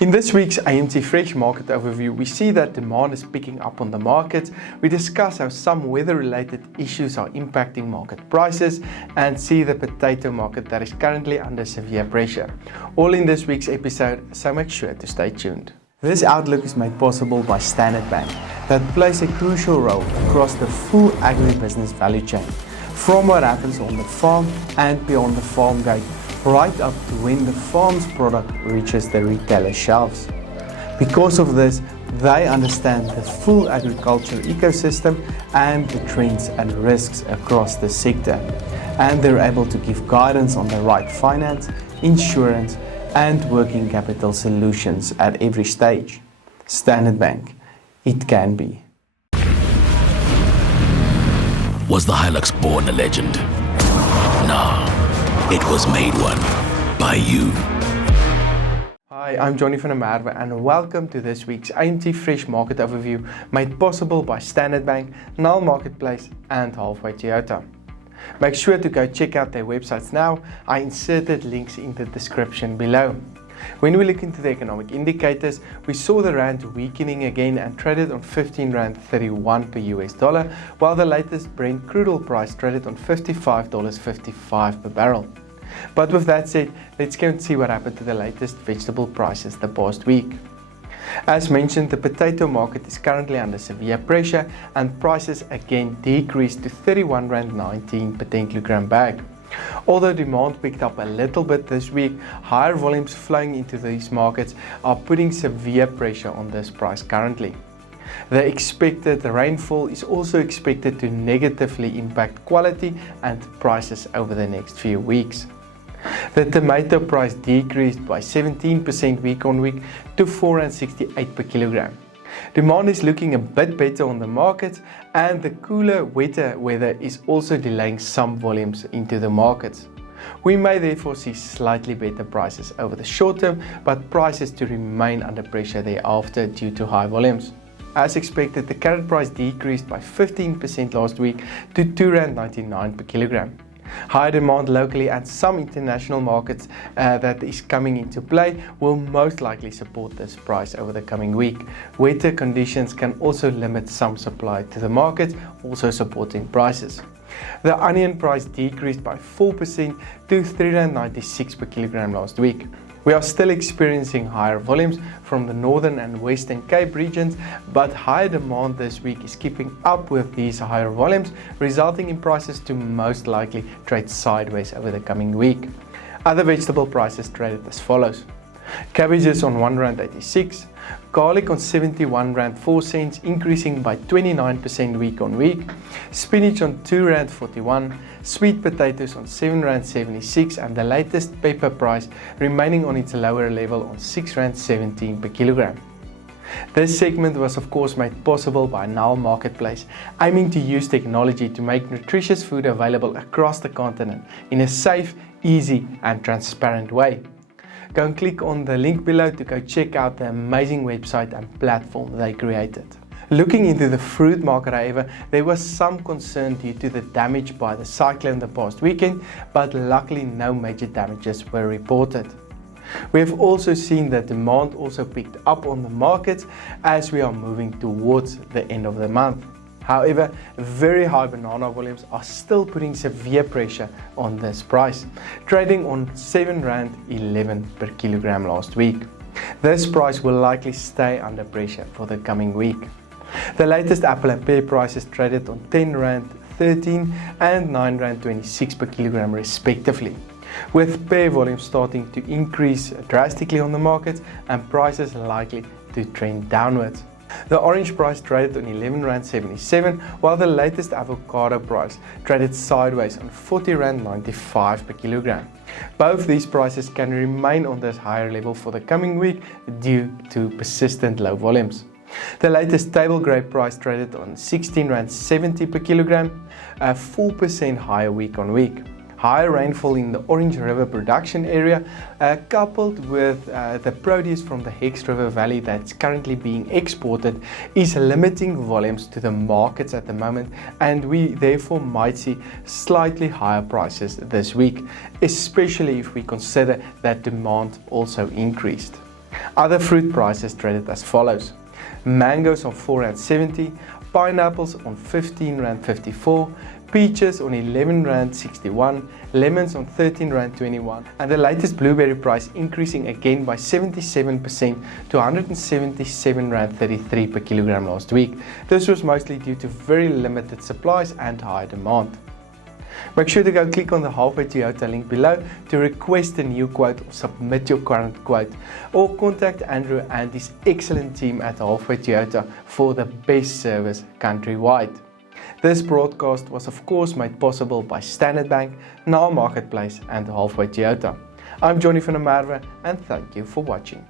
In this week's AMT Fresh Market Overview, we see that demand is picking up on the market. We discuss how some weather-related issues are impacting market prices and see the potato market that is currently under severe pressure. All in this week's episode, so make sure to stay tuned. This outlook is made possible by Standard Bank that plays a crucial role across the full agribusiness value chain, from what happens on the farm and beyond the farm gate, right up to when the farm's product reaches the retailer shelves. Because of this, they understand the full agriculture ecosystem and the trends and risks across the sector, and they're able to give guidance on the right finance, insurance, and working capital solutions at every stage. Standard Bank, it can be. Was the Hilux born a legend? No. It was made one by you. Hi, I'm Johnny van der Merwe and welcome to this week's AMT Fresh Market Overview made possible by Standard Bank, Nile Marketplace and Halfway Toyota. Make sure to go check out their websites now. I inserted links in the description below. When we look into the economic indicators, we saw the rand weakening again and traded on 15 rand 31 per US dollar, while the latest Brent crude oil price traded on $55.55 per barrel. But with that said, let's go and see what happened to the latest vegetable prices the past week. As mentioned, the potato market is currently under severe pressure and prices again decreased to 31 rand 19 per 10 kilogram bag. Although demand picked up a little bit this week, higher volumes flowing into these markets are putting severe pressure on this price currently. The expected rainfall is also expected to negatively impact quality and prices over the next few weeks. The tomato price decreased by 17% week on week to 4.68 per kilogram. Demand is looking a bit better on the market, and the cooler, wetter weather is also delaying some volumes into the markets. We may therefore see slightly better prices over the short term, but prices to remain under pressure thereafter due to high volumes. As expected, the carrot price decreased by 15% last week to 2.99 rand per kilogram. High demand locally and some international markets that is coming into play will most likely support this price over the coming week. Wetter conditions can also limit some supply to the market, also supporting prices. The onion price decreased by 4% to 3.96 per kilogram last week. We are still experiencing higher volumes from the Northern and Western Cape regions, but higher demand this week is keeping up with these higher volumes, resulting in prices to most likely trade sideways over the coming week. Other vegetable prices traded as follows. Cabbages on 1 rand 86, garlic on 71 rand 4 cents, increasing by 29% week on week, spinach on 2 rand 41, sweet potatoes on 7 rand 76, and the latest pepper price remaining on its lower level on 6 rand 17 per kilogram. This segment was of course made possible by Nile Marketplace, aiming to use technology to make nutritious food available across the continent in a safe, easy and transparent way. Go and click on the link below to go check out the amazing website and platform they created. Looking into the fruit market, however, there was some concern due to the damage by the cyclone the past weekend, but luckily no major damages were reported. We have also seen that demand also picked up on the markets as we are moving towards the end of the month. However, very high banana volumes are still putting severe pressure on this price, trading on 7 rand 11 per kilogram last week. This price will likely stay under pressure for the coming week. The latest apple and pear prices traded on 10 rand 13 and 9 rand 26 per kilogram respectively, with pear volumes starting to increase drastically on the market and prices likely to trend downwards. The orange price traded on 11 rand 77, while the latest avocado price traded sideways on 40 rand 95 per kilogram. Both these prices can remain on this higher level for the coming week due to persistent low volumes. The latest table grape price traded on 16 rand 70 per kilogram, a 4% higher week on week. Higher rainfall in the Orange River production area, coupled with the produce from the Hex River Valley that's currently being exported, is limiting volumes to the markets at the moment, and we therefore might see slightly higher prices this week, especially if we consider that demand also increased. Other fruit prices traded as follows. Mangoes on R4.70, pineapples on R15.54, peaches on R11.61, lemons on R13.21, and the latest blueberry price increasing again by 77% to R177.33 per kilogram last week. This was mostly due to very limited supplies and high demand. Make sure to go click on the Halfway Toyota link below to request a new quote or submit your current quote, or contact Andrew and his excellent team at Halfway Toyota for the best service countrywide. This broadcast was of course made possible by Standard Bank, Nile Marketplace and Halfway Toyota. I'm Johnny van der Merwe and thank you for watching.